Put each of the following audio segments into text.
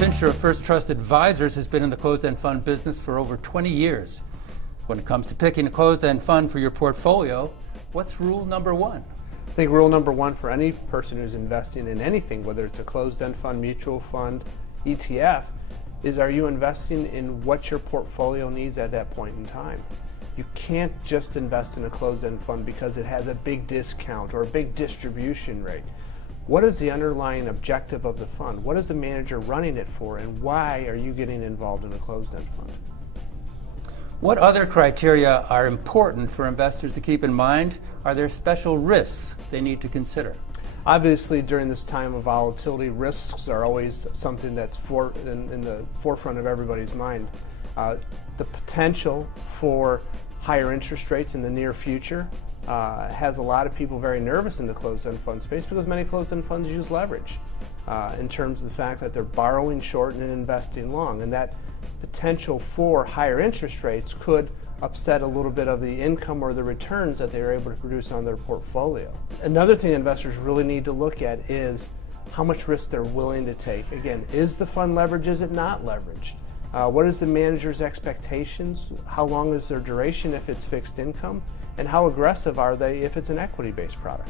Fincher of First Trust Advisors has been in the closed-end fund business for over 20 years. When it comes to picking a closed-end fund for your portfolio, what's rule number one? I think rule number one for any person who's investing in anything, whether it's a closed-end fund, mutual fund, ETF, is are you investing in what your portfolio needs at that point in time? You can't just invest in a closed-end fund because it has a big discount or a big distribution rate. What is the underlying objective of the fund? What is the manager running it for, and why are you getting involved in a closed-end fund? What other criteria are important for investors to keep in mind? Are there special risks they need to consider? Obviously, during this time of volatility, risks are always something that's in the forefront of everybody's mind. The potential for higher interest rates in the near future has a lot of people very nervous in the closed-end fund space because many closed-end funds use leverage in terms of the fact that they're borrowing short and investing long, and that potential for higher interest rates could upset a little bit of the income or the returns that they're able to produce on their portfolio. Another thing investors really need to look at is how much risk they're willing to take. Again, is the fund leveraged, is it not leveraged? What is the manager's expectations? How long is their duration if it's fixed income? And how aggressive are they if it's an equity-based product?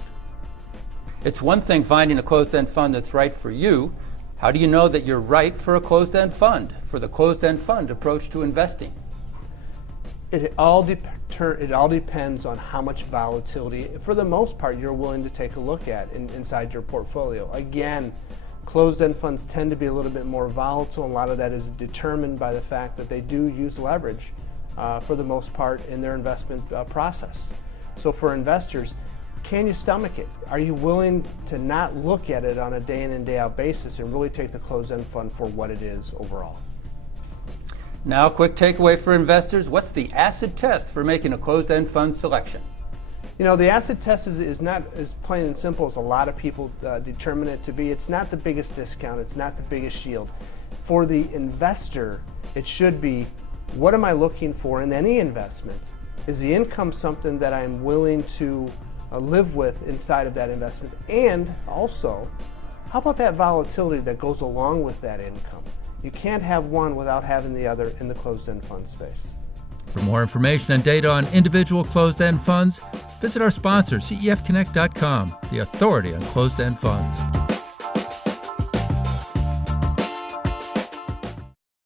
It's one thing finding a closed-end fund that's right for you. How do you know that you're right for a closed-end fund, for the closed-end fund approach to investing? It all depends on how much volatility, for the most part, you're willing to take a look at inside your portfolio. Again, closed-end funds tend to be a little bit more volatile, and a lot of that is determined by the fact that they do use leverage for the most part in their investment process. So for investors, can you stomach it? Are you willing to not look at it on a day in and day out basis and really take the closed-end fund for what it is overall? Now, a quick takeaway for investors. What's the acid test for making a closed-end fund selection? You know, the acid test is not as plain and simple as a lot of people determine it to be. It's not the biggest discount. It's not the biggest yield. For the investor, it should be, what am I looking for in any investment? Is the income something that I'm willing to live with inside of that investment? And also, how about that volatility that goes along with that income? You can't have one without having the other in the closed-end fund space. For more information and data on individual closed-end funds, visit our sponsor, cefconnect.com, the authority on closed-end funds.